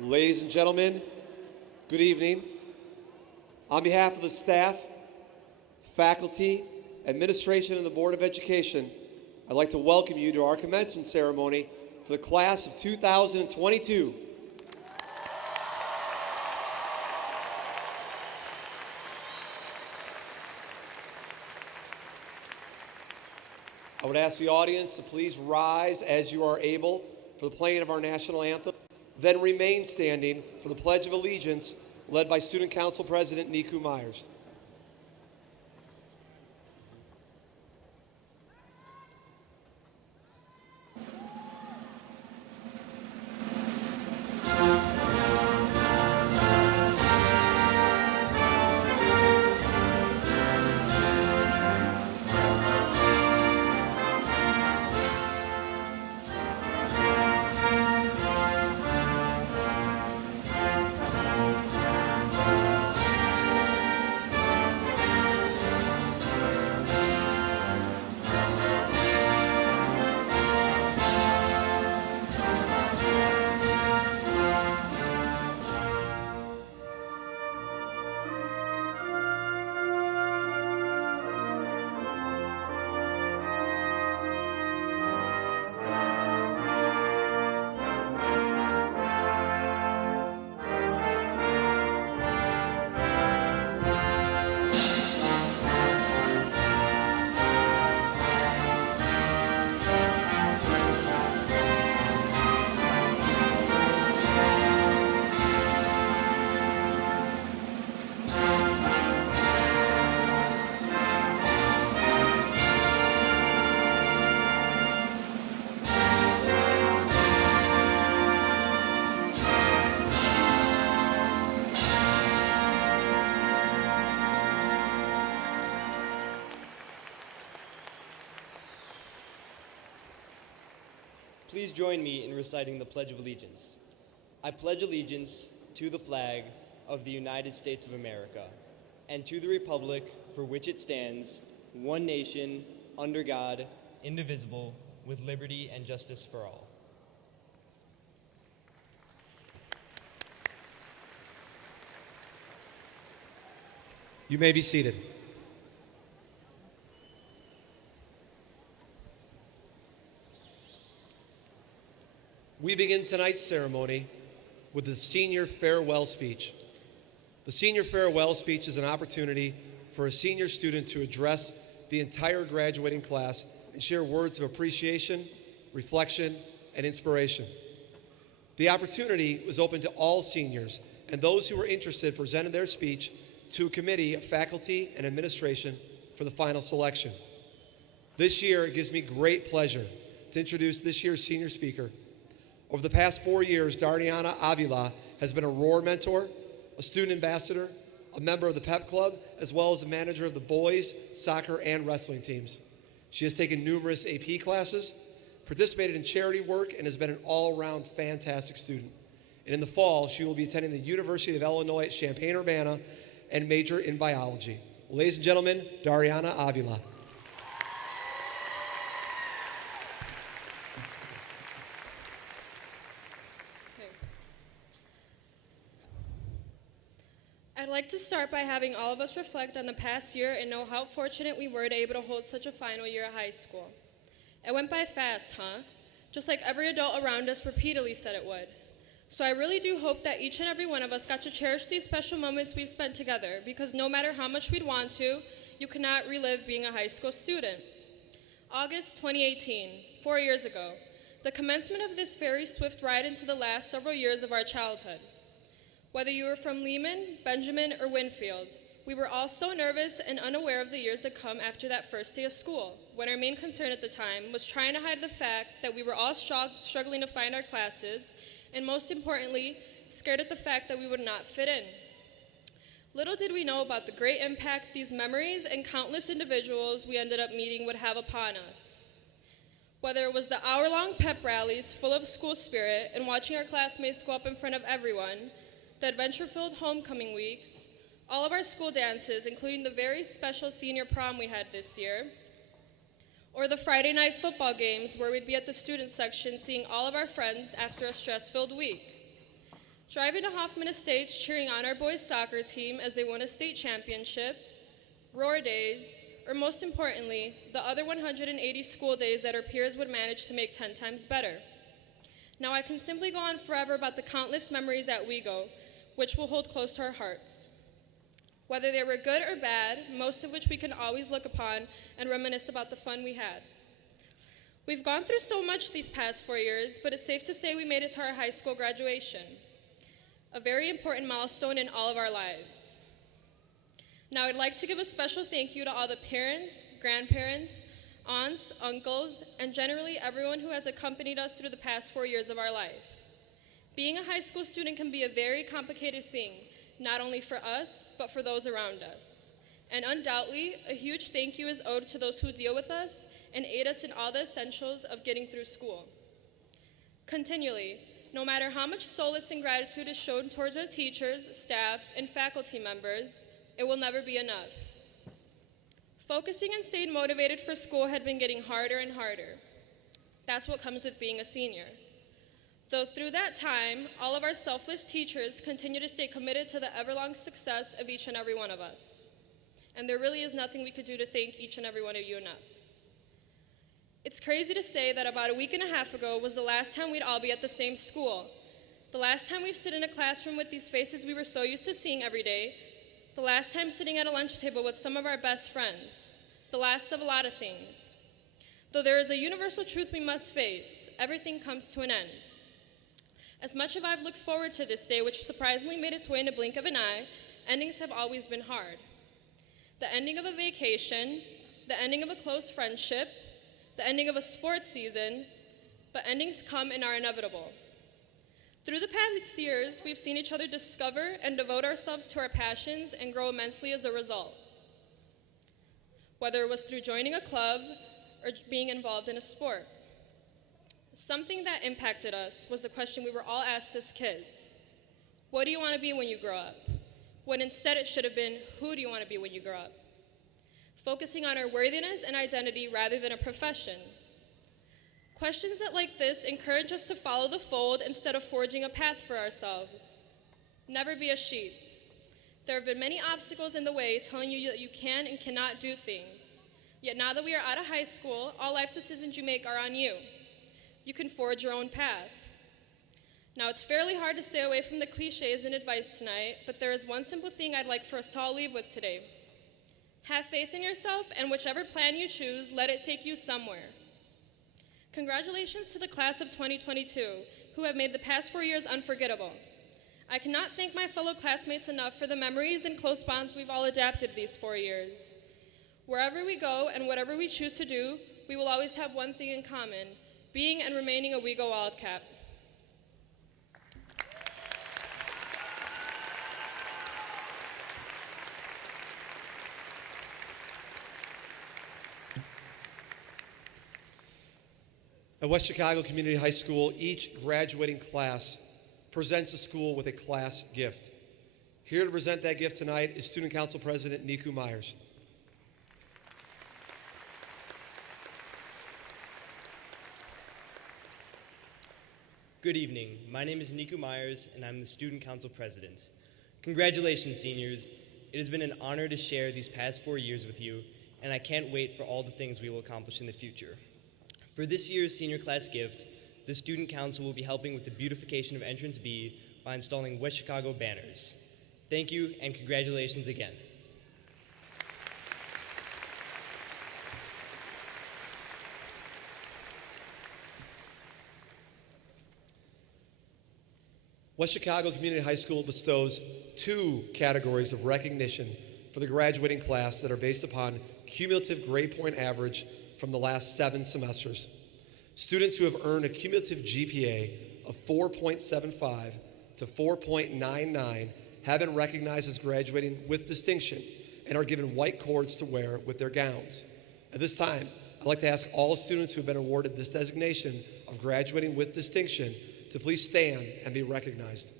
Ladies and gentlemen, good evening. On behalf of the staff, faculty, administration, and the Board of Education, I'd like to welcome you to our commencement ceremony for the class of 2022. I would ask the audience to please rise as you are able for the playing of our national anthem, then remain standing for the Pledge of Allegiance led by Student Council President Niku Myers. Please join me in reciting the Pledge of Allegiance. I pledge allegiance to the flag of the United States of America and to the republic for which it stands, one nation, under God, indivisible, with liberty and justice for all. You may be seated. We begin tonight's ceremony with the senior farewell speech. The senior farewell speech is an opportunity for a senior student to address the entire graduating class and share words of appreciation, reflection, and inspiration. The opportunity was open to all seniors, and those who were interested presented their speech to a committee of faculty and administration for the final selection. This year, it gives me great pleasure to introduce this year's senior speaker. Over the past 4 years, Dariana Avila has been a Roar mentor, a student ambassador, a member of the PEP Club, as well as the manager of the boys, soccer, and wrestling teams. She has taken numerous AP classes, participated in charity work, and has been an all-around fantastic student. And in the fall, she will be attending the University of Illinois at Champaign-Urbana and major in biology. Ladies and gentlemen, Dariana Avila. I'd like to start by having all of us reflect on the past year and know how fortunate we were to be able to hold such a final year of high school. It went by fast, huh? Just like every adult around us repeatedly said it would. So I really do hope that each and every one of us got to cherish these special moments we've spent together, because no matter how much we'd want to, you cannot relive being a high school student. August 2018, 4 years ago, the commencement of this very swift ride into the last several years of our childhood. Whether you were from Lehman, Benjamin, or Winfield, we were all so nervous and unaware of the years that come after that first day of school, when our main concern at the time was trying to hide the fact that we were all struggling to find our classes, and most importantly, scared at the fact that we would not fit in. Little did we know about the great impact these memories and countless individuals we ended up meeting would have upon us. Whether it was the hour-long pep rallies full of school spirit and watching our classmates go up in front of everyone, the adventure-filled homecoming weeks, all of our school dances, including the very special senior prom we had this year, or the Friday night football games where we'd be at the student section seeing all of our friends after a stress-filled week. driving to Hoffman Estates cheering on our boys' soccer team as they won a state championship, roar days, or most importantly, the other 180 school days that our peers would manage to make 10 times better. Now I can simply go on forever about the countless memories at WeGo, which we'll hold close to our hearts. Whether they were good or bad, most of which we can always look upon and reminisce about the fun we had. We've gone through so much these past 4 years, but it's safe to say we made it to our high school graduation, a very important milestone in all of our lives. Now I'd like to give a special thank you to all the parents, grandparents, aunts, uncles, and generally everyone who has accompanied us through the past 4 years of our life. Being a high school student can be a very complicated thing, not only for us, but for those around us. And undoubtedly, a huge thank you is owed to those who deal with us and aid us in all the essentials of getting through school. Continually, no matter how much solace and gratitude is shown towards our teachers, staff, and faculty members, it will never be enough. Focusing and staying motivated for school had been getting harder and harder. That's what comes with being a senior. Though through that time, all of our selfless teachers continue to stay committed to the everlong success of each and every one of us. And there really is nothing we could do to thank each and every one of you enough. It's crazy to say that about a week and a half ago was the last time we'd all be at the same school. The last time we'd sit in a classroom with these faces we were so used to seeing every day. The last time sitting at a lunch table with some of our best friends. The last of a lot of things. Though there is a universal truth we must face, everything comes to an end. As much as I've looked forward to this day, which surprisingly made its way in a blink of an eye, endings have always been hard. The ending of a vacation, the ending of a close friendship, the ending of a sports season, but endings come and are inevitable. Through the past years, we've seen each other discover and devote ourselves to our passions and grow immensely as a result. Whether it was through joining a club or being involved in a sport. Something that impacted us was the question we were all asked as kids. What do you want to be when you grow up? When instead it should have been, who do you want to be when you grow up? Focusing on our worthiness and identity rather than a profession. Questions that like this encourage us to follow the fold instead of forging a path for ourselves. Never be a sheep. There have been many obstacles in the way telling you that you can and cannot do things. Yet now that we are out of high school, all life decisions you make are on you. You can forge your own path. Now it's fairly hard to stay away from the cliches and advice tonight, but there is one simple thing I'd like for us to all leave with today. Have faith in yourself, and whichever plan you choose, let it take you somewhere. Congratulations to the class of 2022, who have made the past 4 years unforgettable. I cannot thank my fellow classmates enough for the memories and close bonds we've all adapted these 4 years. Wherever we go and whatever we choose to do, we will always have one thing in common, being and remaining a WeGo Wildcat. At West Chicago Community High School, each graduating class presents the school with a class gift. Here to present that gift tonight is Student Council President Niku Myers. Good evening. My name is Niku Myers, and I'm the Student Council President. Congratulations, seniors. It has been an honor to share these past 4 years with you, and I can't wait for all the things we will accomplish in the future. For this year's senior class gift, the Student Council will be helping with the beautification of Entrance B by installing West Chicago banners. Thank you, and congratulations again. West Chicago Community High School bestows 2 categories of recognition for the graduating class that are based upon cumulative grade point average from the last 7 semesters. Students who have earned a cumulative GPA of 4.75 to 4.99 have been recognized as graduating with distinction and are given white cords to wear with their gowns. At this time, I'd like to ask all students who have been awarded this designation of graduating with distinction to please stand and be recognized.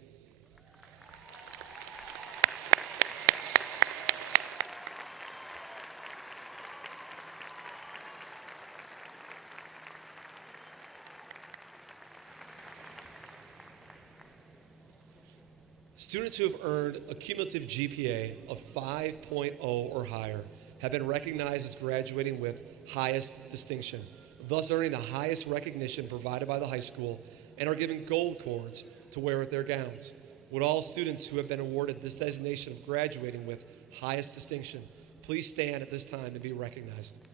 Students who have earned a cumulative GPA of 5.0 or higher have been recognized as graduating with highest distinction, thus earning the highest recognition provided by the high school and are given gold cords to wear with their gowns. Would all students who have been awarded this designation of graduating with highest distinction please stand at this time to be recognized.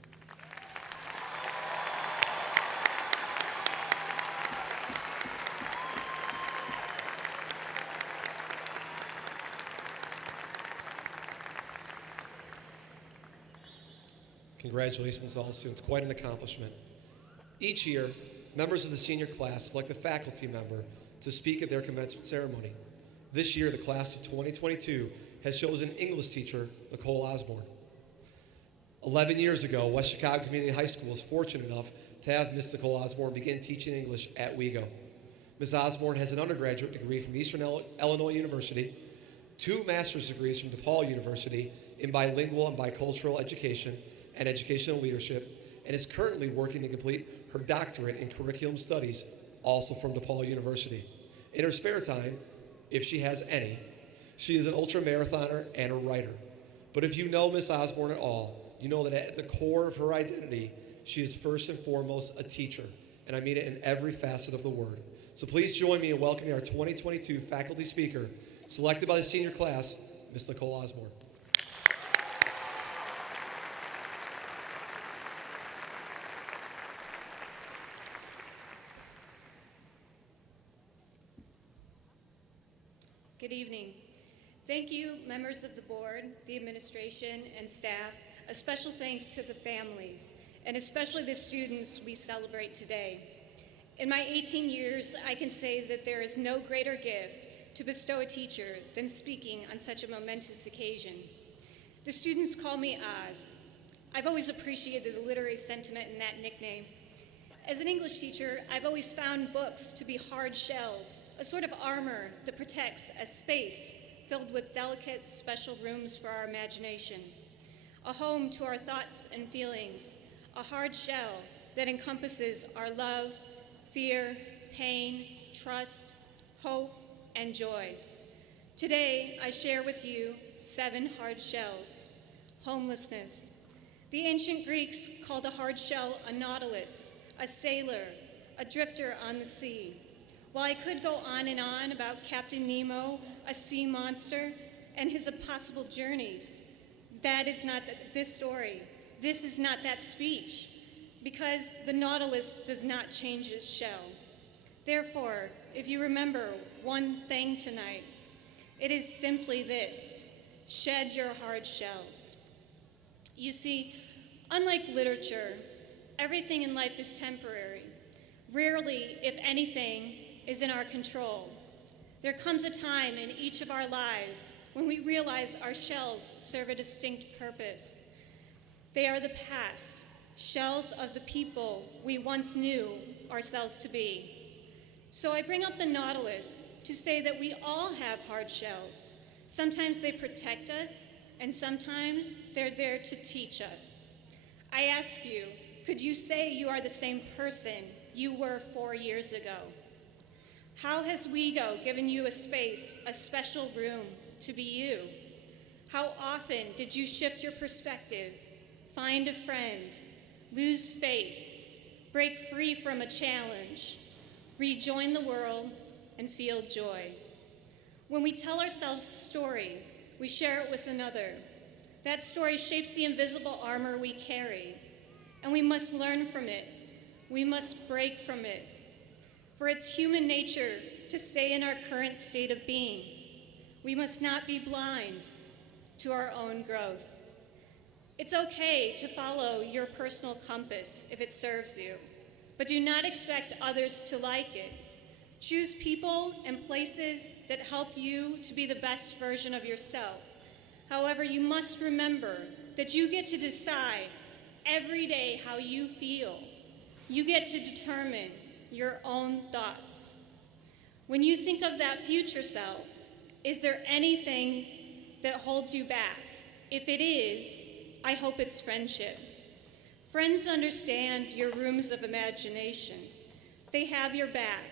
Congratulations to all students, quite an accomplishment. Each year, members of the senior class select a faculty member to speak at their commencement ceremony. This year, the class of 2022 has chosen English teacher Nicole Osborne. 11 years ago, West Chicago Community High School was fortunate enough to have Ms. Nicole Osborne begin teaching English at WeGo. Ms. Osborne has an undergraduate degree from Eastern Illinois University, 2 master's degrees from DePaul University in bilingual and bicultural education and educational leadership, and is currently working to complete her doctorate in curriculum studies, also from DePaul University. In her spare time, if she has any, she is an ultra-marathoner and a writer. But if you know Ms. Osborne at all, you know that at the core of her identity, she is first and foremost a teacher, and I mean it in every facet of the word. So please join me in welcoming our 2022 faculty speaker, selected by the senior class, Ms. Nicole Osborne. Good evening. Thank you, members of the board, the administration, and staff. A special thanks to the families, and especially the students we celebrate today. In my 18 years, I can say that there is no greater gift to bestow a teacher than speaking on such a momentous occasion. The students call me Oz. I've always appreciated the literary sentiment in that nickname. As an English teacher, I've always found books to be hard shells, a sort of armor that protects a space filled with delicate, special rooms for our imagination, a home to our thoughts and feelings, a hard shell that encompasses our love, fear, pain, trust, hope, and joy. Today, I share with you 7 hard shells. Homelessness. The ancient Greeks called a hard shell a nautilus, a sailor, a drifter on the sea. While I could go on and on about Captain Nemo, a sea monster, and his impossible journeys, that is not this story. This is not that speech, because the nautilus does not change its shell. Therefore, if you remember one thing tonight, it is simply this: shed your hard shells. You see, unlike literature, everything in life is temporary. Rarely, if anything, is in our control. There comes a time in each of our lives when we realize our shells serve a distinct purpose. They are the past, shells of the people we once knew ourselves to be. So I bring up the nautilus to say that we all have hard shells. Sometimes they protect us, and sometimes they're there to teach us. I ask you, could you say you are the same person you were 4 years ago? How has WeGo given you a space, a special room to be you? How often did you shift your perspective, find a friend, lose faith, break free from a challenge, rejoin the world, and feel joy? When we tell ourselves a story, we share it with another. That story shapes the invisible armor we carry, and we must learn from it. We must break from it. For it's human nature to stay in our current state of being. We must not be blind to our own growth. It's okay to follow your personal compass if it serves you, but do not expect others to like it. Choose people and places that help you to be the best version of yourself. However, you must remember that you get to decide every day how you feel. You get to determine your own thoughts. When you think of that future self, is there anything that holds you back? If it is, I hope it's friendship. Friends understand your rooms of imagination. They have your back.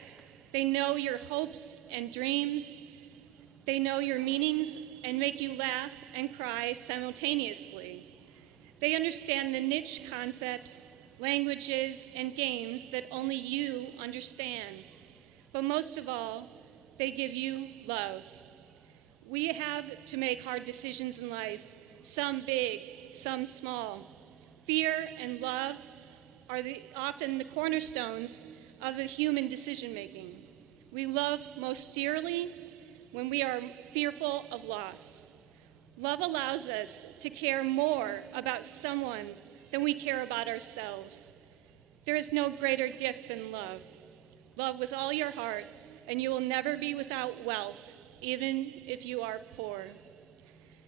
They know your hopes and dreams. They know your meanings and make you laugh and cry simultaneously. They understand the niche concepts, languages, and games that only you understand. But most of all, they give you love. We have to make hard decisions in life, some big, some small. Fear and love are often the cornerstones of the human decision-making. We love most dearly when we are fearful of loss. Love allows us to care more about someone than we care about ourselves. There is no greater gift than love. Love with all your heart, and you will never be without wealth, even if you are poor.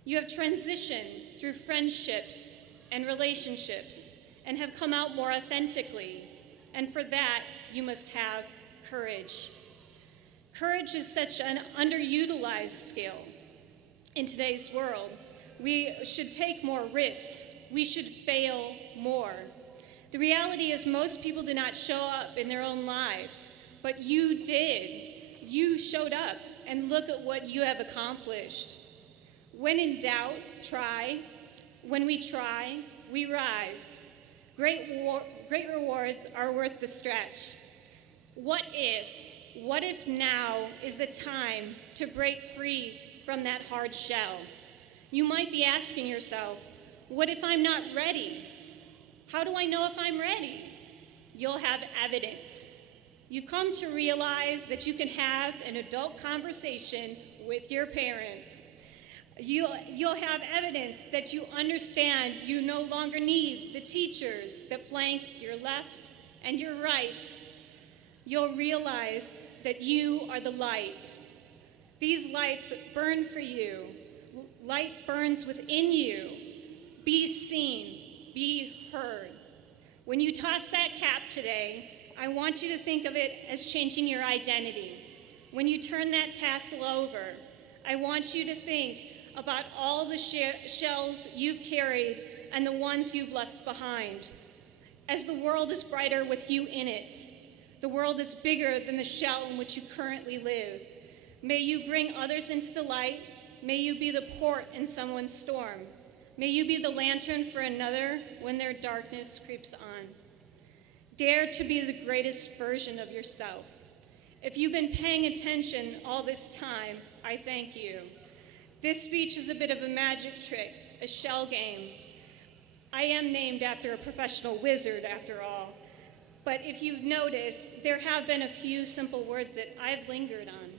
You have transitioned through friendships and relationships and have come out more authentically, and for that, you must have courage. Courage is such an underutilized skill. In today's world, we should take more risks. We should fail more. The reality is most people do not show up in their own lives, but you did. You showed up, and look at what you have accomplished. When in doubt, try. When we try, we rise. Great rewards are worth the stretch. What if now is the time to break free from that hard shell? You might be asking yourself, what if I'm not ready? How do I know if I'm ready? You'll have evidence. You've come to realize that you can have an adult conversation with your parents. You'll have evidence that you understand you no longer need the teachers that flank your left and your right. You'll realize that you are the light. These lights burn for you. Light burns within you. Be seen, be heard. When you toss that cap today, I want you to think of it as changing your identity. When you turn that tassel over, I want you to think about all the shells you've carried and the ones you've left behind. As the world is brighter with you in it, the world is bigger than the shell in which you currently live. May you bring others into the light. May you be the port in someone's storm. May you be the lantern for another when their darkness creeps on. Dare to be the greatest version of yourself. If you've been paying attention all this time, I thank you. This speech is a bit of a magic trick, a shell game. I am named after a professional wizard, after all. But if you've noticed, there have been a few simple words that I've lingered on.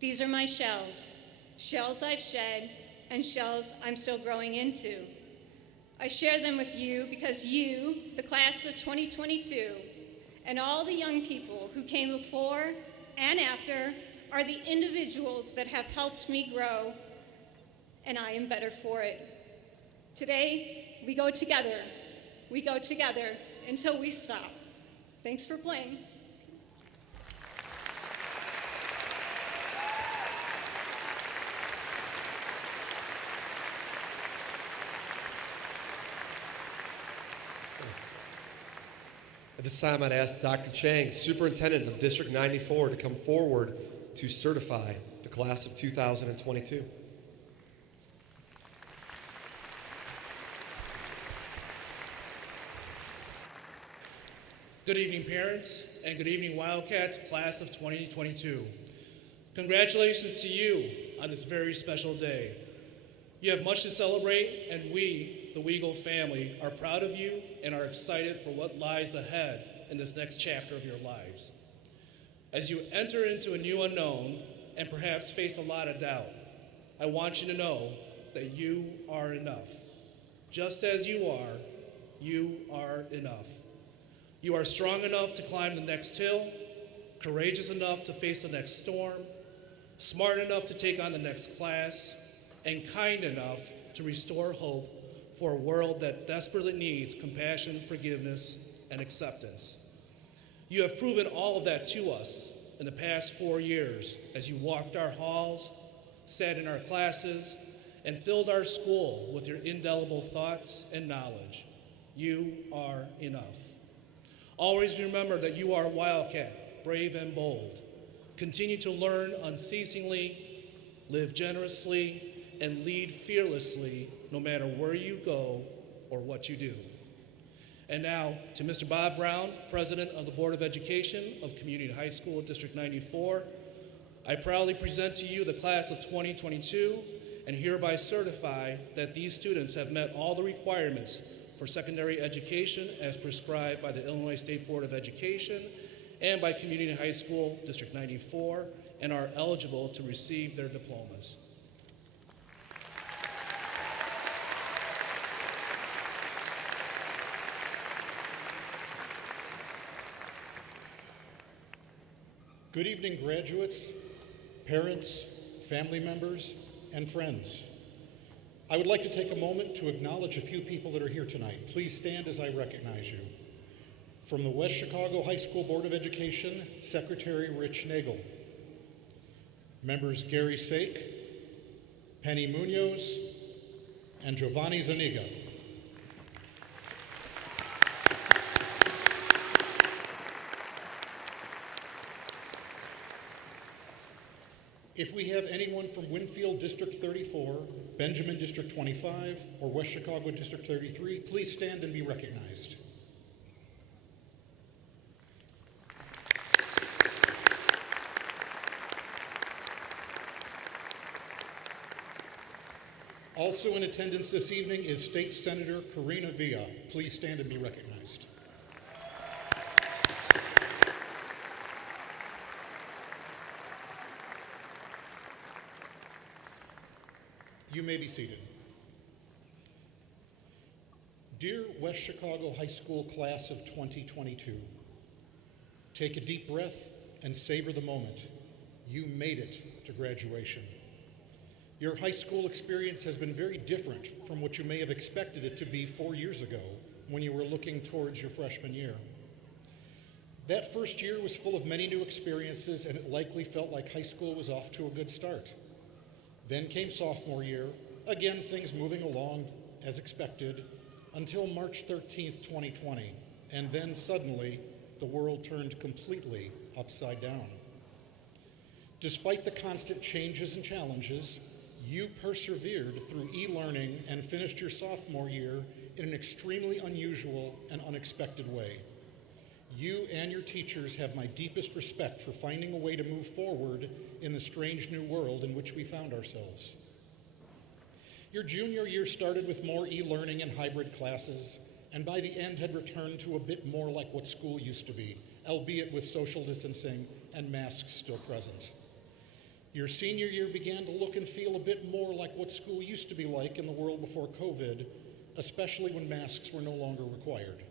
These are my shells, shells I've shed, and shells I'm still growing into. I share them with you because you, the class of 2022, and all the young people who came before and after are the individuals that have helped me grow, and I am better for it. Today, we go together. We go together until we stop. Thanks for playing. At this time, I'd ask Dr. Chang, Superintendent of District 94, to come forward to certify the class of 2022. Good evening, parents, and good evening, Wildcats, class of 2022. Congratulations to you on this very special day. You have much to celebrate, and we, the Weagle family, are proud of you and are excited for what lies ahead in this next chapter of your lives. As you enter into a new unknown and perhaps face a lot of doubt, I want you to know that you are enough. Just as you are enough. You are strong enough to climb the next hill, courageous enough to face the next storm, smart enough to take on the next class, and kind enough to restore hope for a world that desperately needs compassion, forgiveness, and acceptance. You have proven all of that to us in the past 4 years as you walked our halls, sat in our classes, and filled our school with your indelible thoughts and knowledge. You are enough. Always remember that you are a Wildcat, brave and bold. Continue to learn unceasingly, live generously, and lead fearlessly no matter where you go or what you do. And now to Mr. Bob Brown, President of the Board of Education of Community High School District 94. I proudly present to you the class of 2022 and hereby certify that these students have met all the requirements for secondary education as prescribed by the Illinois State Board of Education and by Community High School District 94 and are eligible to receive their diplomas. Good evening, graduates, parents, family members, and friends. I would like to take a moment to acknowledge a few people that are here tonight. Please stand as I recognize you. From the West Chicago High School Board of Education, Secretary Rich Nagel. Members Gary Sake, Penny Munoz, and Giovanni Zaniga. If we have anyone from Winfield District 34, Benjamin District 25, or West Chicago District 33, please stand and be recognized. Also in attendance this evening is State Senator Karina Villa. Please stand and be recognized. You may be seated. Dear West Chicago High School class of 2022, take a deep breath and savor the moment. You made it to graduation. Your high school experience has been very different from what you may have expected it to be 4 years ago when you were looking towards your freshman year. That first year was full of many new experiences, and it likely felt like high school was off to a good start. Then came sophomore year, again things moving along as expected, until March 13th, 2020, and then suddenly the world turned completely upside down. Despite the constant changes and challenges, you persevered through e-learning and finished your sophomore year in an extremely unusual and unexpected way. You and your teachers have my deepest respect for finding a way to move forward in the strange new world in which we found ourselves. Your junior year started with more e-learning and hybrid classes, and by the end had returned to a bit more like what school used to be, albeit with social distancing and masks still present. Your senior year began to look and feel a bit more like what school used to be like in the world before COVID, especially when masks were no longer required.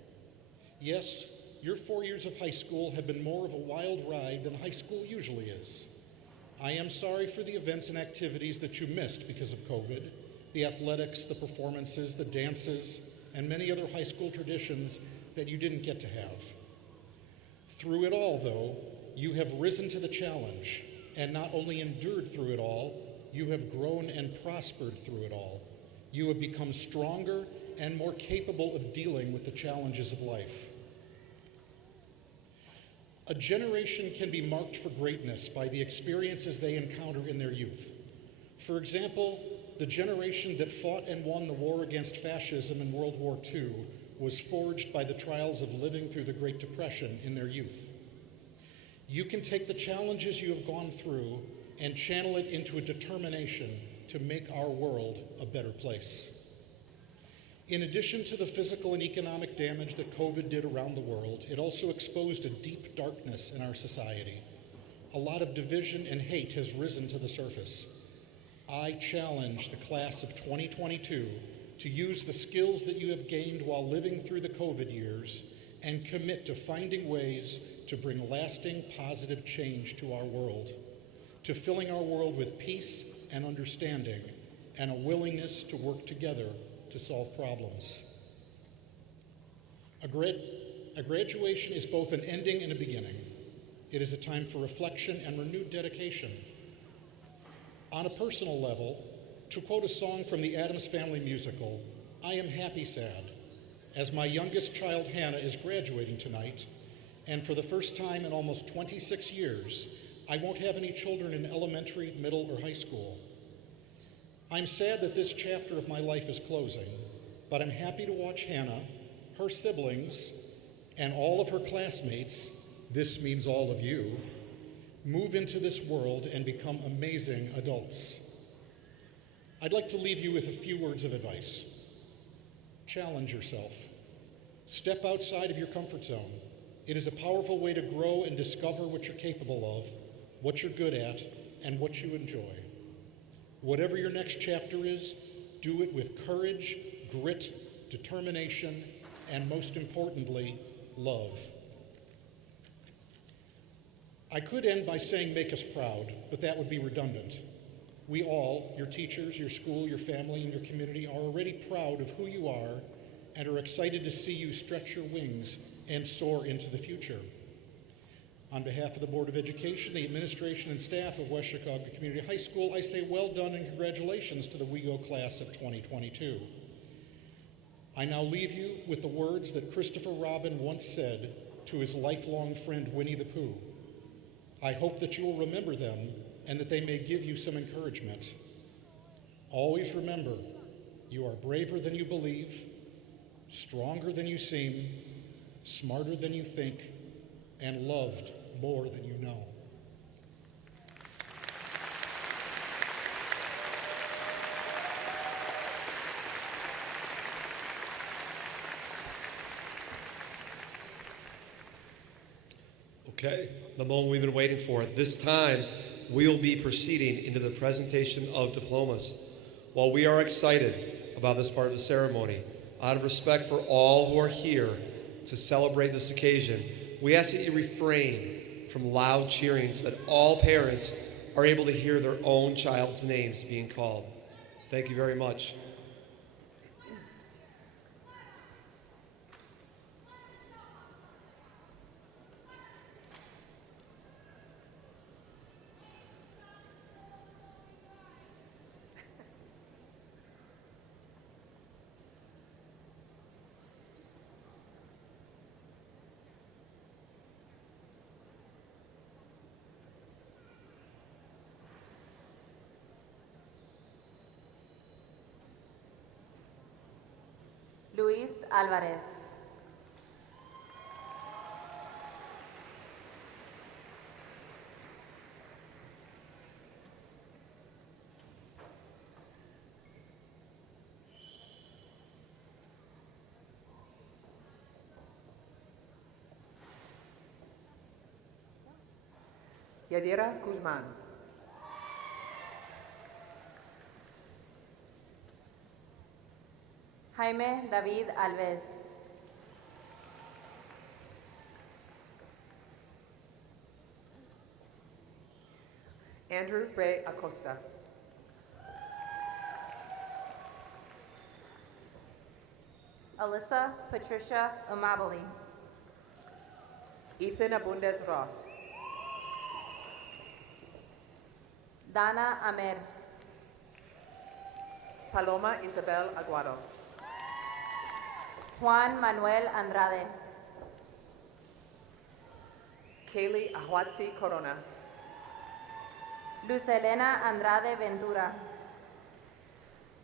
Yes, your 4 years of high school have been more of a wild ride than high school usually is. I am sorry for the events and activities that you missed because of COVID, the athletics, the performances, the dances, and many other high school traditions that you didn't get to have. Through it all, though, you have risen to the challenge, and not only endured through it all, you have grown and prospered through it all. You have become stronger and more capable of dealing with the challenges of life. A generation can be marked for greatness by the experiences they encounter in their youth. For example, the generation that fought and won the war against fascism in World War II was forged by the trials of living through the Great Depression in their youth. You can take the challenges you have gone through and channel it into a determination to make our world a better place. In addition to the physical and economic damage that COVID did around the world, it also exposed a deep darkness in our society. A lot of division and hate has risen to the surface. I challenge the class of 2022 to use the skills that you have gained while living through the COVID years and commit to finding ways to bring lasting positive change to our world, to filling our world with peace and understanding, and a willingness to work together to solve problems. A graduation is both an ending and a beginning. It is a time for reflection and renewed dedication. On a personal level, to quote a song from the Addams Family musical, I am happy sad, as my youngest child, Hannah, is graduating tonight, and for the first time in almost 26 years, I won't have any children in elementary, middle, or high school. I'm sad that this chapter of my life is closing, but I'm happy to watch Hannah, her siblings, and all of her classmates, this means all of you, move into this world and become amazing adults. I'd like to leave you with a few words of advice. Challenge yourself. Step outside of your comfort zone. It is a powerful way to grow and discover what you're capable of, what you're good at, and what you enjoy. Whatever your next chapter is, do it with courage, grit, determination, and most importantly, love. I could end by saying make us proud, but that would be redundant. We all, your teachers, your school, your family, and your community, are already proud of who you are and are excited to see you stretch your wings and soar into the future. On behalf of the Board of Education, the administration and staff of West Chicago Community High School, I say well done and congratulations to the WeGo class of 2022. I now leave you with the words that Christopher Robin once said to his lifelong friend Winnie the Pooh. I hope that you will remember them and that they may give you some encouragement. Always remember, you are braver than you believe, stronger than you seem, smarter than you think, and loved more than you know. Okay, the moment we've been waiting for. This time, we'll be proceeding into the presentation of diplomas. While we are excited about this part of the ceremony, out of respect for all who are here to celebrate this occasion, we ask that you refrain from loud cheering so that all parents are able to hear their own child's names being called. Thank you very much. Luis Álvarez. Yadira Guzman. Jaime David Alves. Andrew Ray Acosta. Alyssa Patricia Umabali. Ethan Abundez Ross. Dana Amer. Paloma Isabel Aguado. Juan Manuel Andrade. Kaylee Ahuatzi Corona. Luz Elena Andrade Ventura.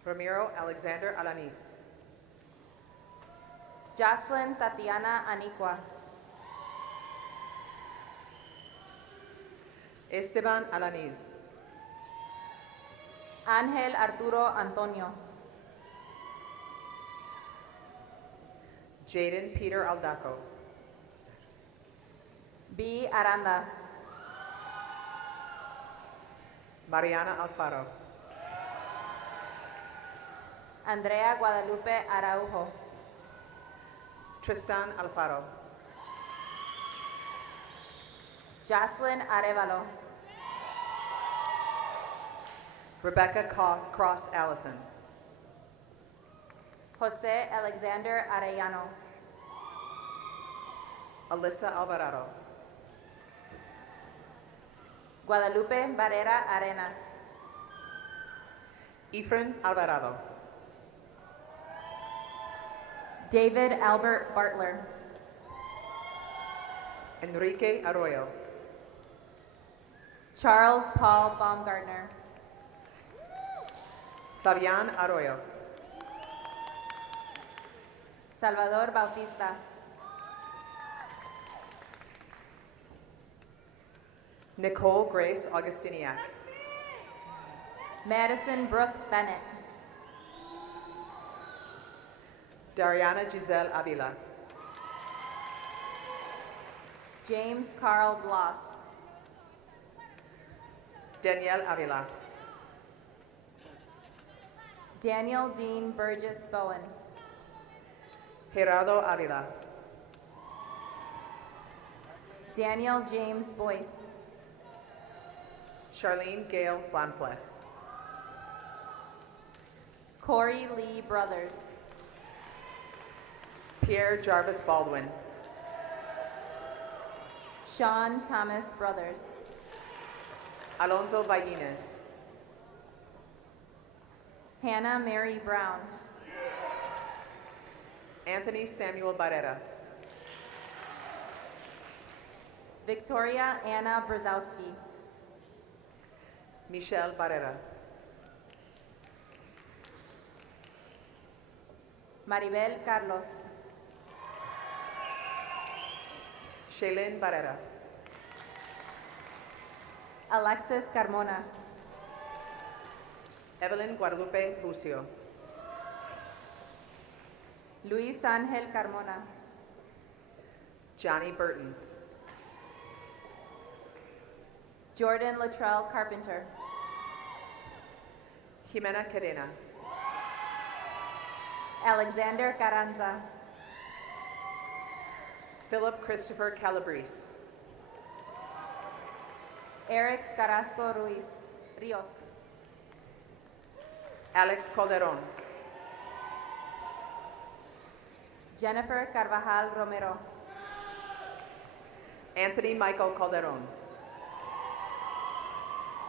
Ramiro Alexander Alanis. Jocelyn Tatiana Aniqua. Esteban Alaniz. Ángel Arturo Antonio. Jaden Peter Aldaco. B. Aranda. Mariana Alfaro. Andrea Guadalupe Araujo. Tristan Alfaro. Jocelyn Arevalo. Rebecca Cross Allison. Jose Alexander Arellano. Alyssa Alvarado. Guadalupe Barrera Arenas. Efren Alvarado. David Albert Bartler. Enrique Arroyo. Charles Paul Baumgartner. Fabian Arroyo. Salvador Bautista. Nicole Grace Augustiniak. Madison Brooke Bennett. Dariana Giselle Avila. James Carl Bloss. Danielle Avila. Daniel Dean Burgess Bowen. Gerardo Avila. Daniel James Boyce. Charlene Gale Blomfleff. Corey Lee Brothers. Pierre Jarvis Baldwin. Sean Thomas Brothers. Alonso Vallines. Hannah Mary Brown. Anthony Samuel Barrera. Victoria Anna Brzezowski. Michelle Barrera. Maribel Carlos. Shaylin Barrera. Alexis Carmona. Evelyn Guadalupe Bucio. Luis Angel Carmona. Johnny Burton. Jordan Latrell Carpenter. Jimena Cadena. Alexander Carranza. Philip Christopher Calabrese. Eric Carrasco Ruiz Rios. Alex Calderon. Jennifer Carvajal Romero. Anthony Michael Calderon.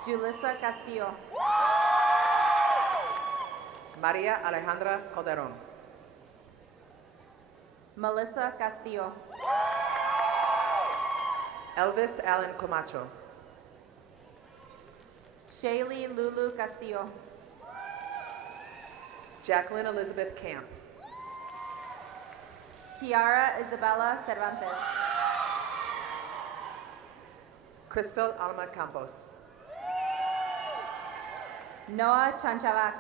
Julissa Castillo. Maria Alejandra Calderon. Melissa Castillo. Elvis Allen Camacho. Shaylee Lulu Castillo. Jacqueline Elizabeth Camp. Kiara Isabella Cervantes. Crystal Alma Campos. Noah Chanchavac.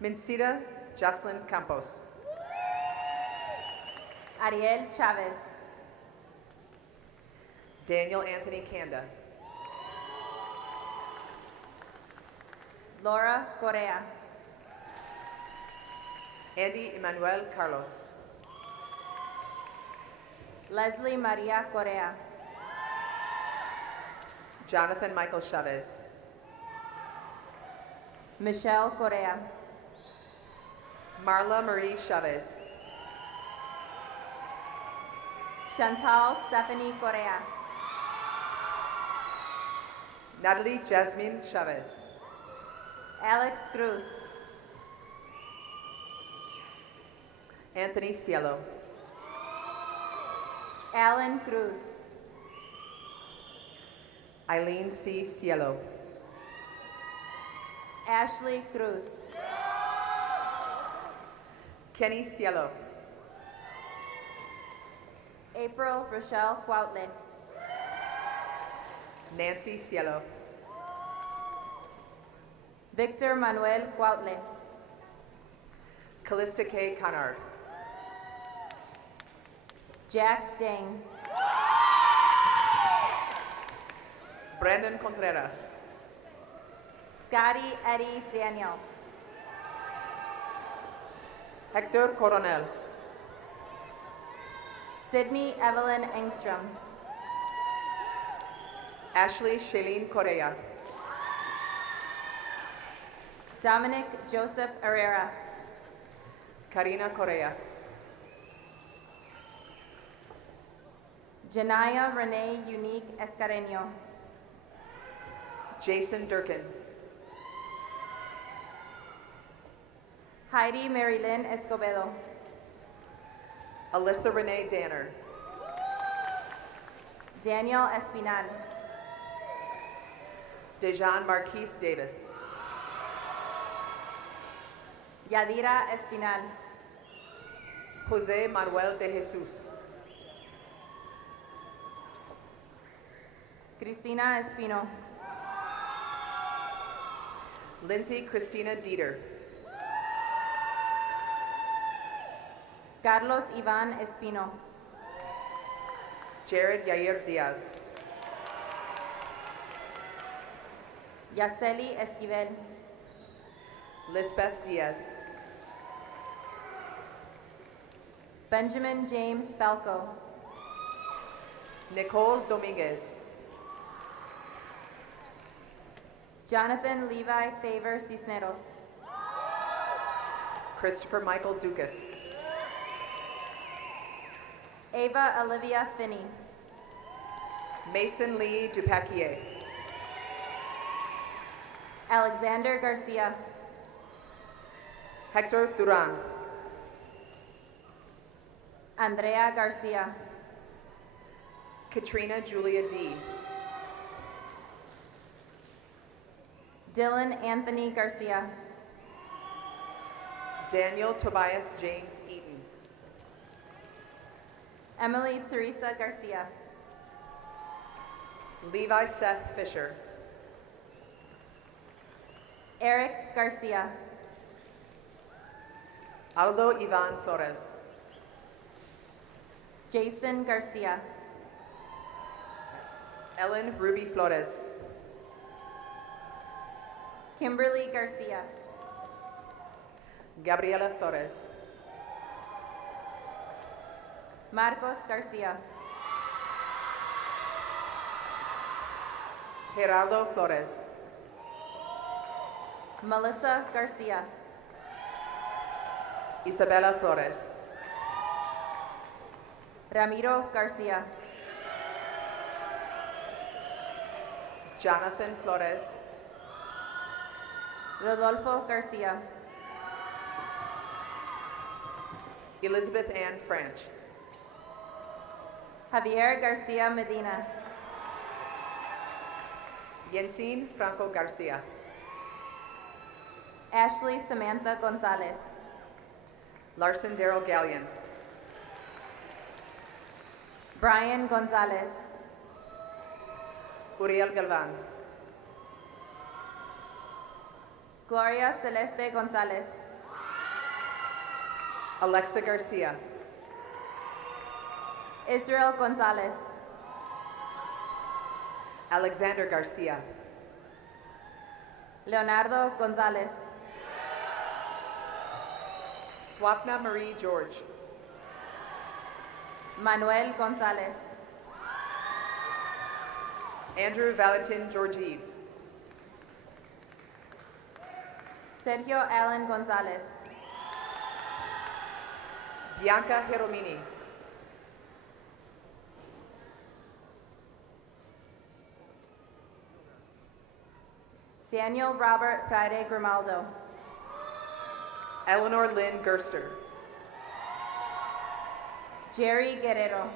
Mincita Jocelyn Campos. Ariel Chavez. Daniel Anthony Kanda. Laura Correa. Andy Emmanuel Carlos. Leslie Maria Correa. Jonathan Michael Chavez. Michelle Correa. Marla Marie Chavez. Chantal Stephanie Correa. Natalie Jasmine Chavez. Alex Cruz. Anthony Cielo. Alan Cruz. Eileen C. Cielo. Ashley Cruz. Kenny Cielo. April Rochelle Cuautle. Nancy Cielo. Victor Manuel Cuautle. Callista K. Conard. Jack Dang. Brandon Contreras. Scotty Eddie Daniel. Hector Coronel. Sydney Evelyn Engstrom. Ashley Shailene Correa. Dominic Joseph Herrera. Karina Correa. Janaya Renee Unique Escareño. Jason Durkin. Heidi Marilyn Escobedo. Alyssa Renee Danner. Daniel Espinal. Dejan Marquise Davis. Yadira Espinal. Jose Manuel de Jesus. Cristina Espino. Lindsay Christina Dieter. Carlos Ivan Espino. Jared Yair Diaz. Yaceli Esquivel. Lisbeth Diaz. Benjamin James Falco. Nicole Dominguez. Jonathan Levi Favor Cisneros. Christopher Michael Dukas. Ava Olivia Finney. Mason Lee Dupaquier. Alexander Garcia. Hector Duran. Andrea Garcia. Katrina Julia D. Dylan Anthony Garcia. Daniel Tobias James Eaton. Emily Teresa Garcia. Levi Seth Fisher. Eric Garcia. Aldo Ivan Flores. Jason Garcia. Ellen Ruby Flores. Kimberly Garcia. Gabriela Flores. Marcos Garcia. Gerardo Flores. Melissa Garcia. Isabella Flores. Ramiro Garcia. Jonathan Flores. Rodolfo Garcia. Elizabeth Ann French. Javier Garcia Medina. Yensine Franco Garcia. Ashley Samantha Gonzalez. Larson Darrell Gallion. Brian Gonzalez. Uriel Galvan. Gloria Celeste Gonzalez. Alexa Garcia. Israel Gonzalez. Alexander Garcia. Leonardo Gonzalez. Swapna Marie George. Manuel Gonzalez. Andrew Valentin Georgiev. Sergio Allen Gonzalez. Bianca Jeromini. Daniel Robert Friday Grimaldo. Eleanor Lynn Gerster. Jerry Guerrero.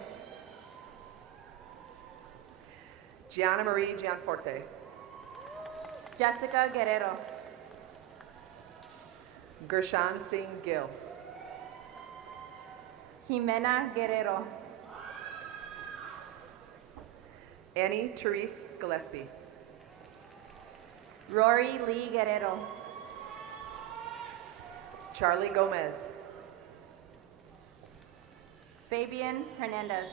Gianna Marie Gianforte. Jessica Guerrero. Gershan Singh Gill. Jimena Guerrero. Annie Therese Gillespie. Rory Lee Guerrero. Charlie Gomez. Fabian Hernandez.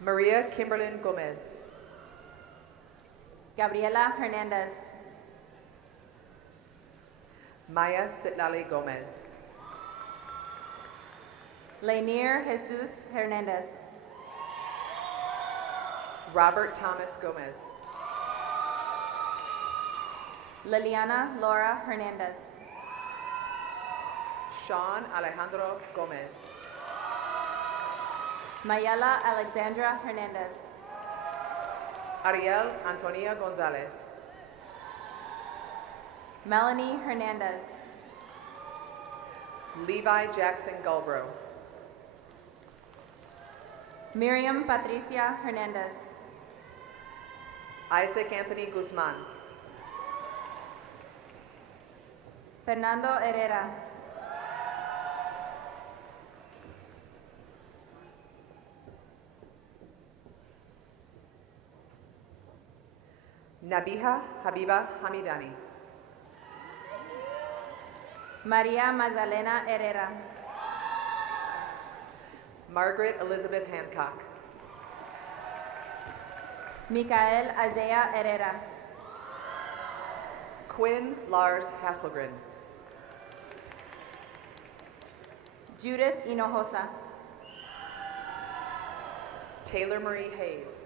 Maria Kimberlyn Gomez. Gabriela Hernandez. Maya Sitlali Gomez. Lanier Jesus Hernandez. Robert Thomas Gomez. Liliana Laura Hernandez. Sean Alejandro Gomez. Mayela Alexandra Hernandez. Ariel Antonia Gonzalez. Melanie Hernandez. Levi Jackson Gulbro. Miriam Patricia Hernandez. Isaac Anthony Guzman. Fernando Herrera. Nabiha Habiba Hamidani. Maria Magdalena Herrera. Margaret Elizabeth Hancock. Micael Isaiah Herrera. Quinn Lars Hasselgren. Judith Hinojosa. Taylor Marie Hayes.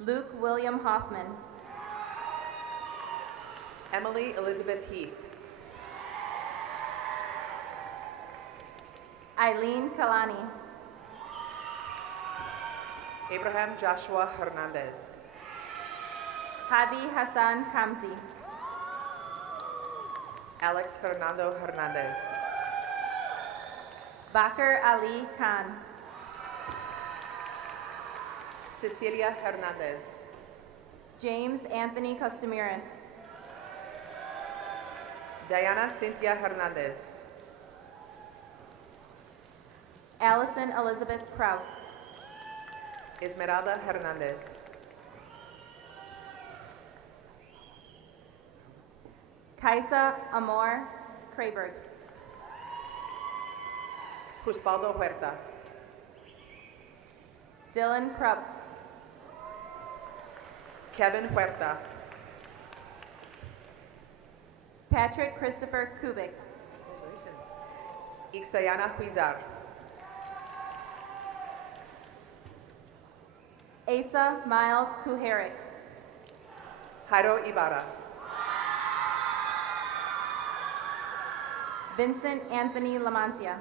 Luke William Hoffman. Emily Elizabeth Heath. Eileen Kalani. Abraham Joshua Hernandez. Hadi Hassan Kamzi. Alex Fernando Hernandez. Bakr Ali Khan. Cecilia Hernandez. James Anthony Costamiras. Diana Cynthia Hernandez. Allison Elizabeth Kraus. Esmeralda Hernandez. Kaisa Amor Krayberg. Juspaldo Huerta. Dylan Krupp. Kevin Huerta. Patrick Christopher Kubik. Ixayana Huizar. Asa Miles Kuharik. Jairo Ibarra. Vincent Anthony Lamantia.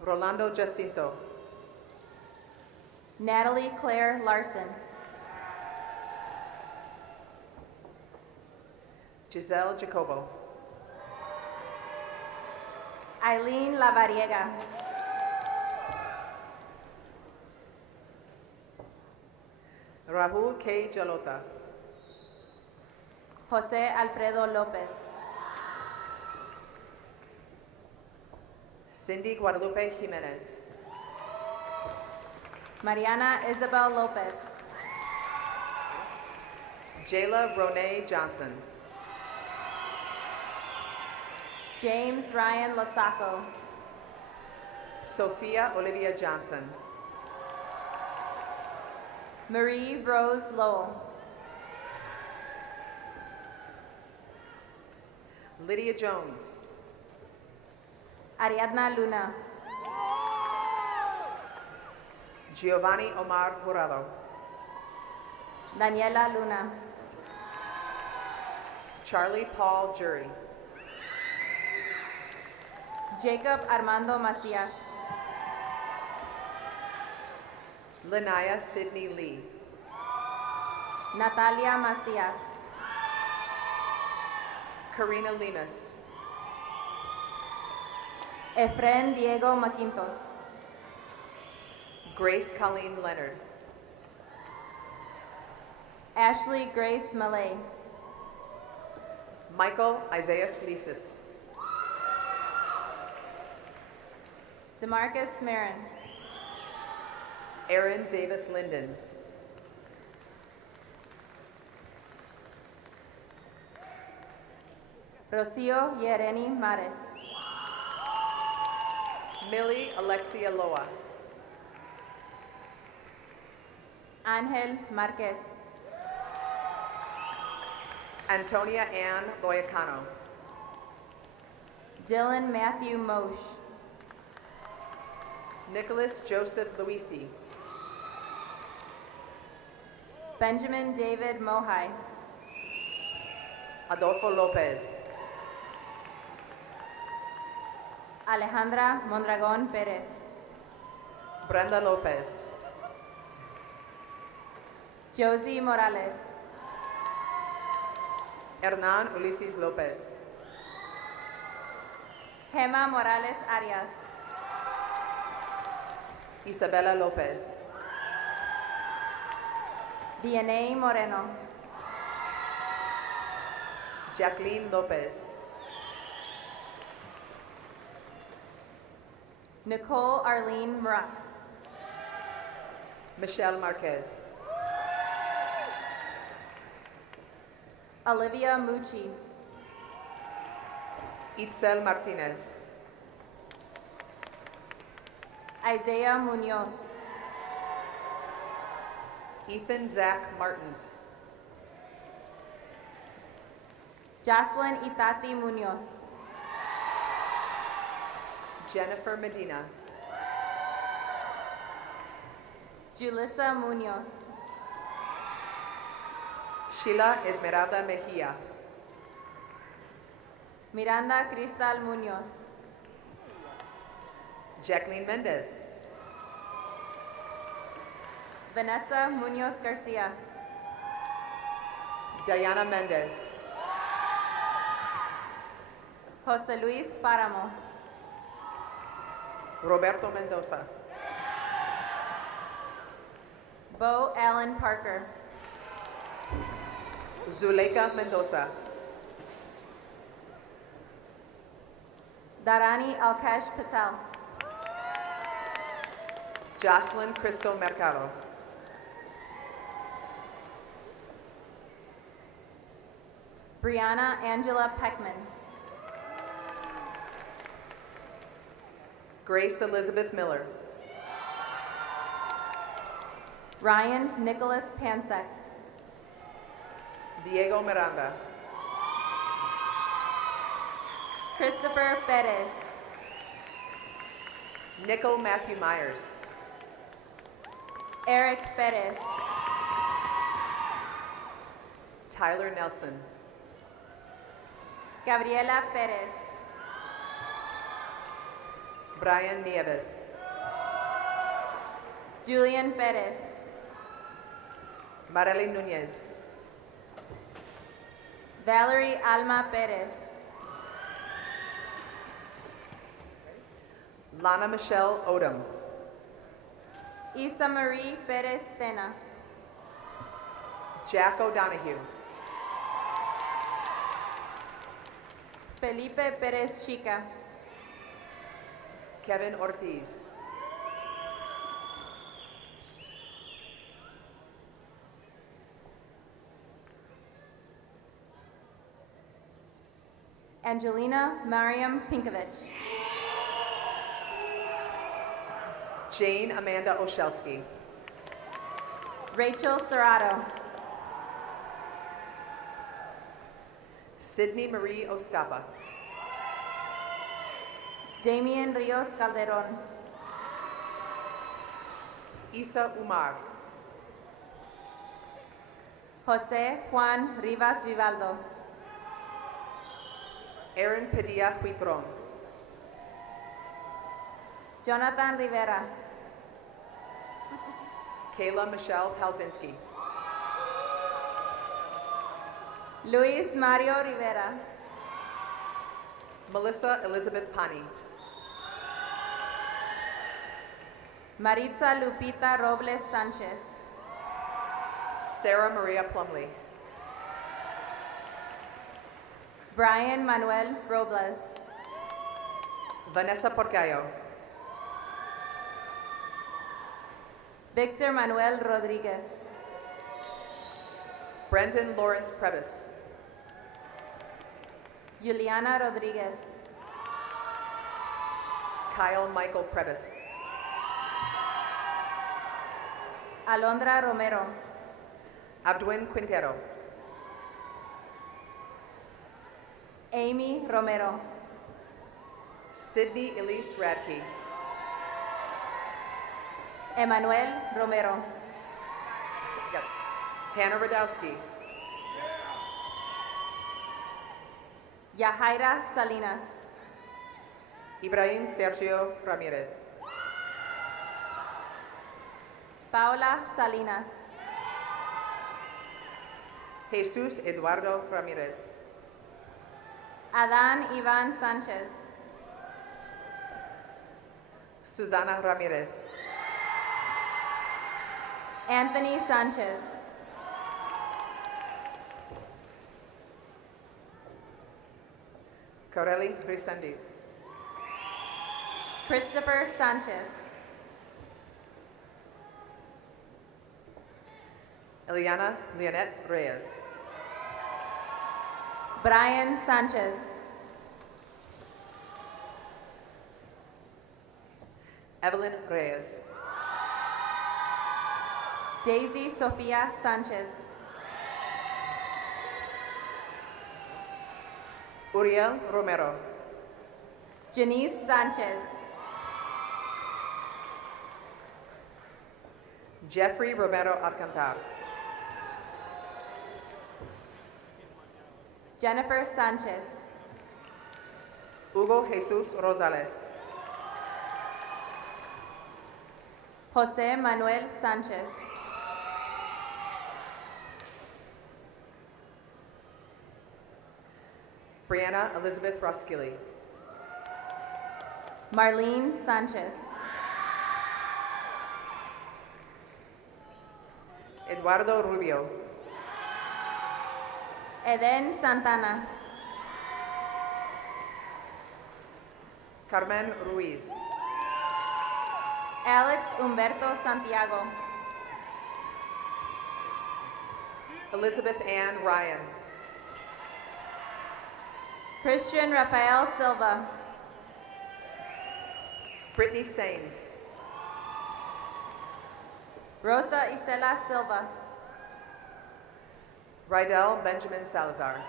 Rolando Jacinto. Natalie Claire Larson. Giselle Jacobo. Eileen Lavariega. Rahul K. Jalota. Jose Alfredo Lopez. Cindy Guadalupe Jimenez. Mariana Isabel Lopez. Jayla Ronee Johnson. James Ryan Lasaco. Sophia Olivia Johnson. Marie Rose Lowell. Lydia Jones. Ariadna Luna. Giovanni Omar Jurado. Daniela Luna. Charlie Paul Jury. Jacob Armando Macias. Lanaya Sidney Lee. Natalia Macias. Karina Lemus. Efren Diego Maquintos. Grace Colleen Leonard. Ashley Grace Malay. Michael Isaiah Lisis. Demarcus Marin. Aaron Davis Linden. Rocio Yereni Mares. Millie Alexia Loa. Angel Marquez. Antonia Ann Loyacano. Dylan Matthew Mosh. Nicholas Joseph Luisi. Benjamin David Mohai. Adolfo Lopez. Alejandra Mondragon Perez. Brenda Lopez. Josie Morales. Hernan Ulises Lopez. Gema Morales Arias. Isabella Lopez. Vianey Moreno. Jacqueline Lopez. Nicole Arlene Murak. Michelle Marquez. Olivia Mucci. Itzel Martinez. Isaiah Munoz. Ethan Zach Martins. Jocelyn Itati Munoz. Jennifer Medina. Julissa Munoz. Sheila Esmeralda Mejia. Miranda Cristal Munoz. Jacqueline Mendez. Vanessa Munoz Garcia. Diana Mendez. Jose Luis Páramo. Roberto Mendoza. Bo Allen Parker. Zuleika Mendoza. Darani Alkesh Patel. Jocelyn Crystal Mercado. Brianna Angela Peckman. Grace Elizabeth Miller. Ryan Nicholas Pansek. Diego Miranda. Christopher Perez. Nickel Matthew Myers. Eric Perez. Tyler Nelson. Gabriela Perez. Brian Nieves. Julian Perez. Marely Nunez. Valerie Alma Perez. Lana Michelle Odom. Isa Marie Perez Tena. Jack O'Donoghue. Felipe Perez Chica. Kevin Ortiz. Angelina Mariam Pinkovich. Jane Amanda Oshelski. Rachel Serrato. Sydney Marie Ostapa. Damian Rios Calderon. Isa Umar. Jose Juan Rivas Vivaldo. Aaron Padilla Huitron. Jonathan Rivera. Kayla Michelle Palzinski. Luis Mario Rivera. Melissa Elizabeth Pani. Maritza Lupita Robles Sanchez. Sarah Maria Plumley. Brian Manuel Robles. Vanessa Porcayo. Victor Manuel Rodriguez. Brendan Lawrence Previs. Juliana Rodriguez. Kyle Michael Previs. Alondra Romero. Abdwin Quintero. Amy Romero. Sydney Elise Radke. Emmanuel Romero. Got it. Hannah Radowski. Yahaira Salinas. Ibrahim Sergio Ramirez. Paula Salinas. Jesus Eduardo Ramirez. Adán Iván Sánchez. Susana Ramirez. Anthony Sanchez. Corelli Resendiz. Christopher Sanchez. Eliana Leonette Reyes. Brian Sanchez. Evelyn Reyes. Daisy Sofia Sanchez. Uriel Romero. Janice Sanchez. Jeffrey Romero Alcantar. Jennifer Sanchez. Hugo Jesus Rosales. Jose Manuel Sanchez. Brianna Elizabeth Roskilly. Marlene Sanchez. Eduardo Rubio. Eden Santana. Carmen Ruiz. Alex Humberto Santiago. Elizabeth Ann Ryan. Christian Rafael Silva. Brittany Sains. Rosa Isela Silva. Rydell Benjamin Salazar.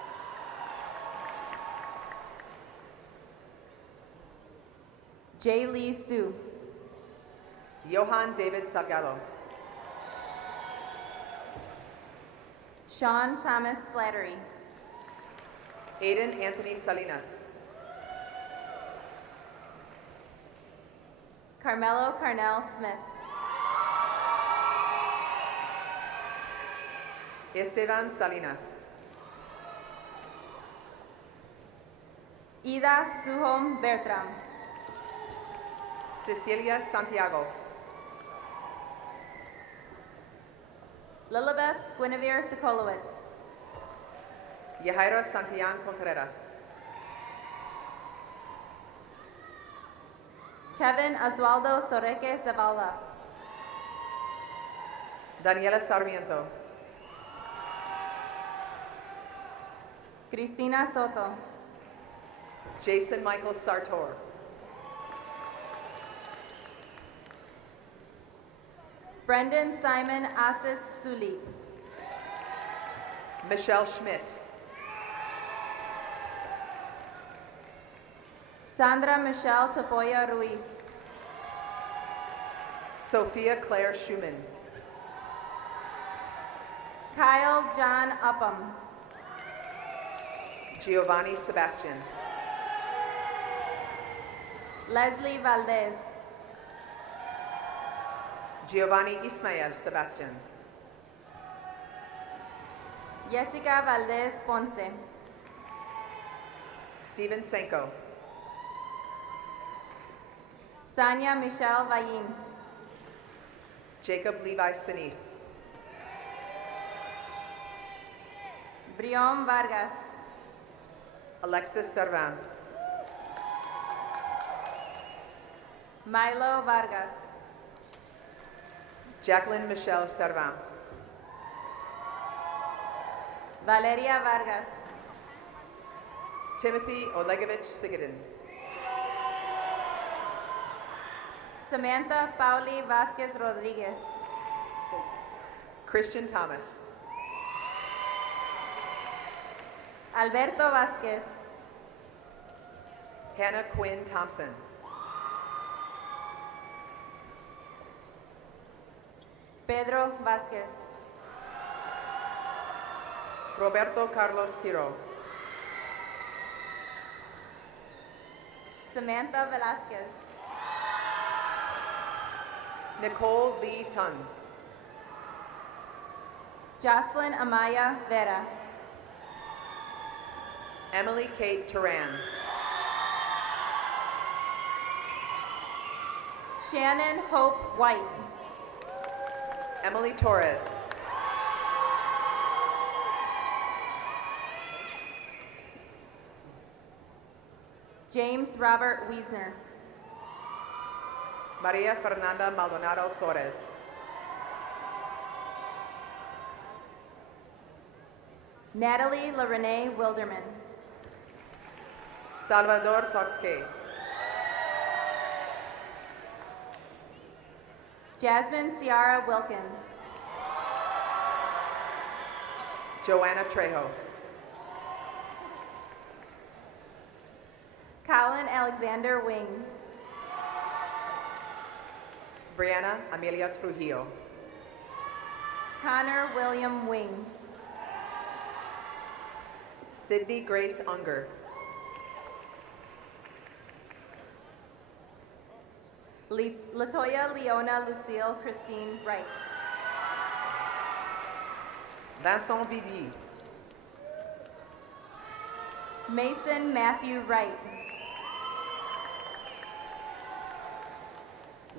J. Lee Sue. Johan David Salgado. Sean Thomas Slattery. Aiden Anthony Salinas. Carmelo Carnell Smith. Esteban Salinas. Ida Suhom Bertram. Cecilia Santiago. Lilibeth Guinevere Sokolowitz. Yahaira Santillan Contreras. Kevin Oswaldo Soreke Zavala. Daniela Sarmiento. Cristina Soto. Jason Michael Sartor. Brendan Simon Assis Suli. Michelle Schmidt. Sandra Michelle Tapoya Ruiz. Sophia Claire Schumann. Kyle John Upham. Giovanni Sebastian. Leslie Valdez. Giovanni Ismael Sebastian. Jessica Valdez Ponce. Stephen Senko. Sanya Michelle Vayin. Jacob Levi Sinise. Brion Vargas. Alexis Servan. Milo Vargas. Jacqueline Michelle Servan. Valeria Vargas. Timothy Olegovich Sigadin. Samantha Pauli Vasquez Rodriguez. Christian Thomas. Alberto Vasquez. Hannah Quinn Thompson. Pedro Vasquez. Roberto Carlos Tiro. Samantha Velasquez. Nicole Lee Tun. Jocelyn Amaya Vera. Emily Kate Turan. Shannon Hope White. Emily Torres. James Robert Wiesner. Maria Fernanda Maldonado Torres. Natalie LaRenee Wilderman. Salvador Toxque. Jasmine Ciara Wilkins. Joanna Trejo. Colin Alexander Wing. Brianna Amelia Trujillo. Connor William Wing. Sydney Grace Unger. Latoya Leona Lucille Christine Wright. Vincent Vidi. Mason Matthew Wright.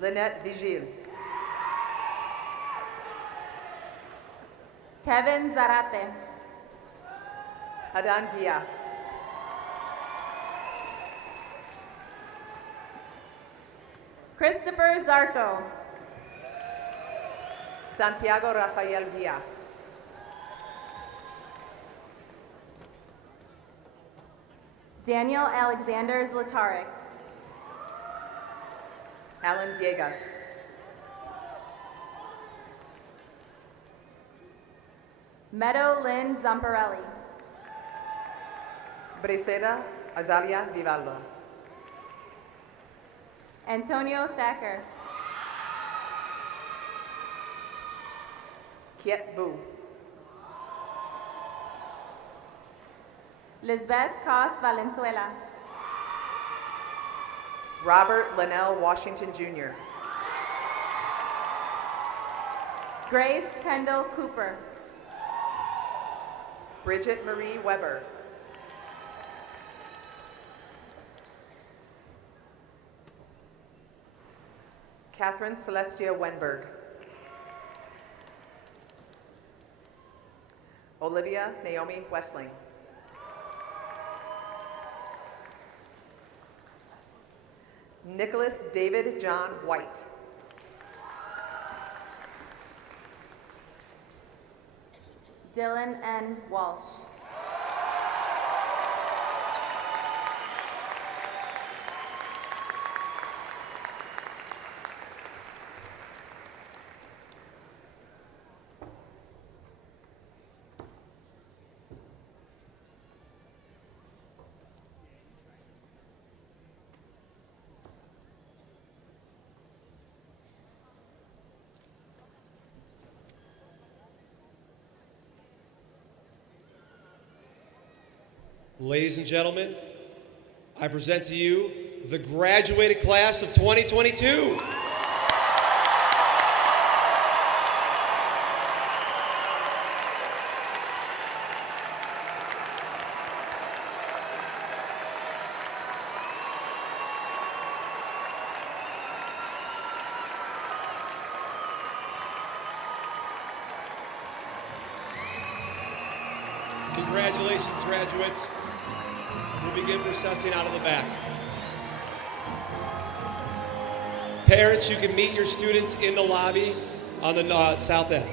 Lynette Vigil. Kevin Zarate. Adan Villa. Christopher Zarco. Santiago Rafael Villa. Daniel Alexander Zlatarik. Alan Viegas. Meadow Lynn Zamparelli. Briseda Azalia Vivaldo. Antonio Thacker. Kiet Bu. Lisbeth Cos Valenzuela. Robert Linnell Washington Jr. Grace Kendall Cooper. Bridget Marie Weber. Catherine Celestia Wenberg. Olivia Naomi Westling. Nicholas David John White. Dylan N. Walsh. Ladies and gentlemen, I present to you the graduated class of 2022. Congratulations, graduates. We'll begin processing out of the back. Parents, you can meet your students in the lobby on the south end.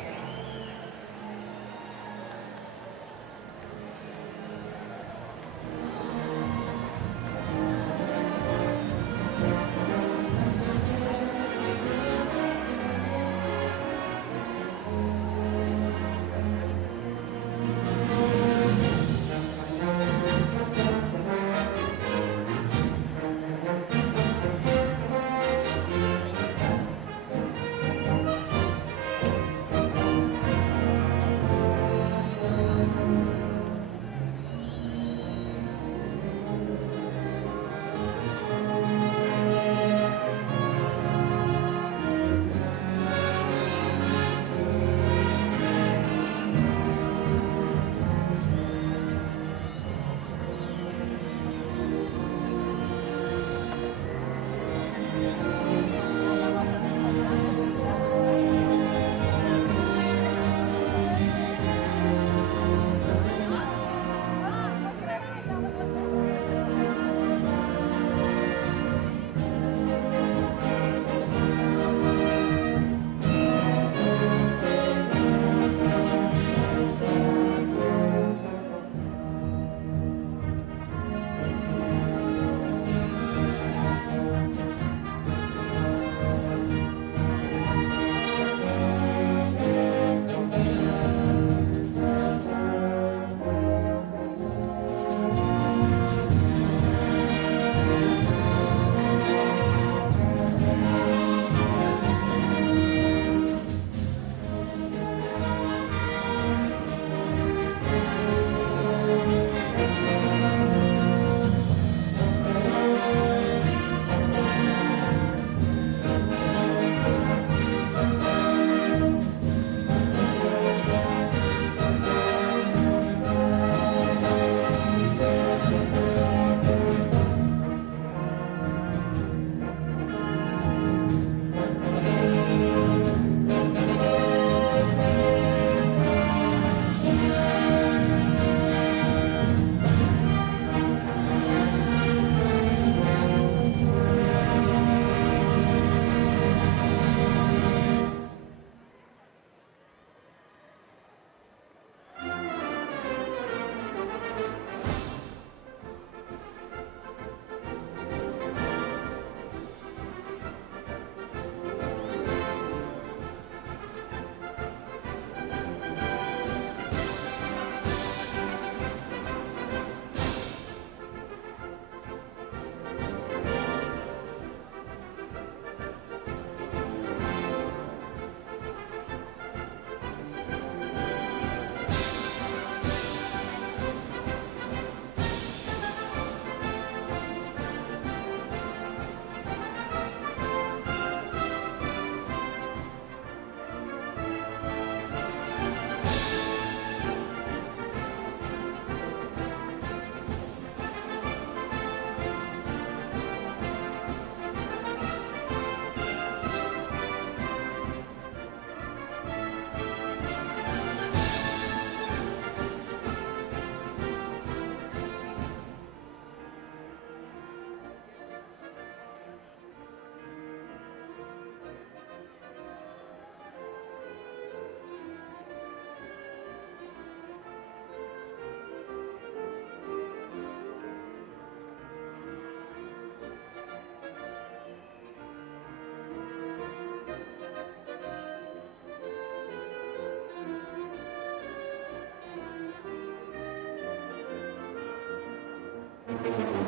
Thank you.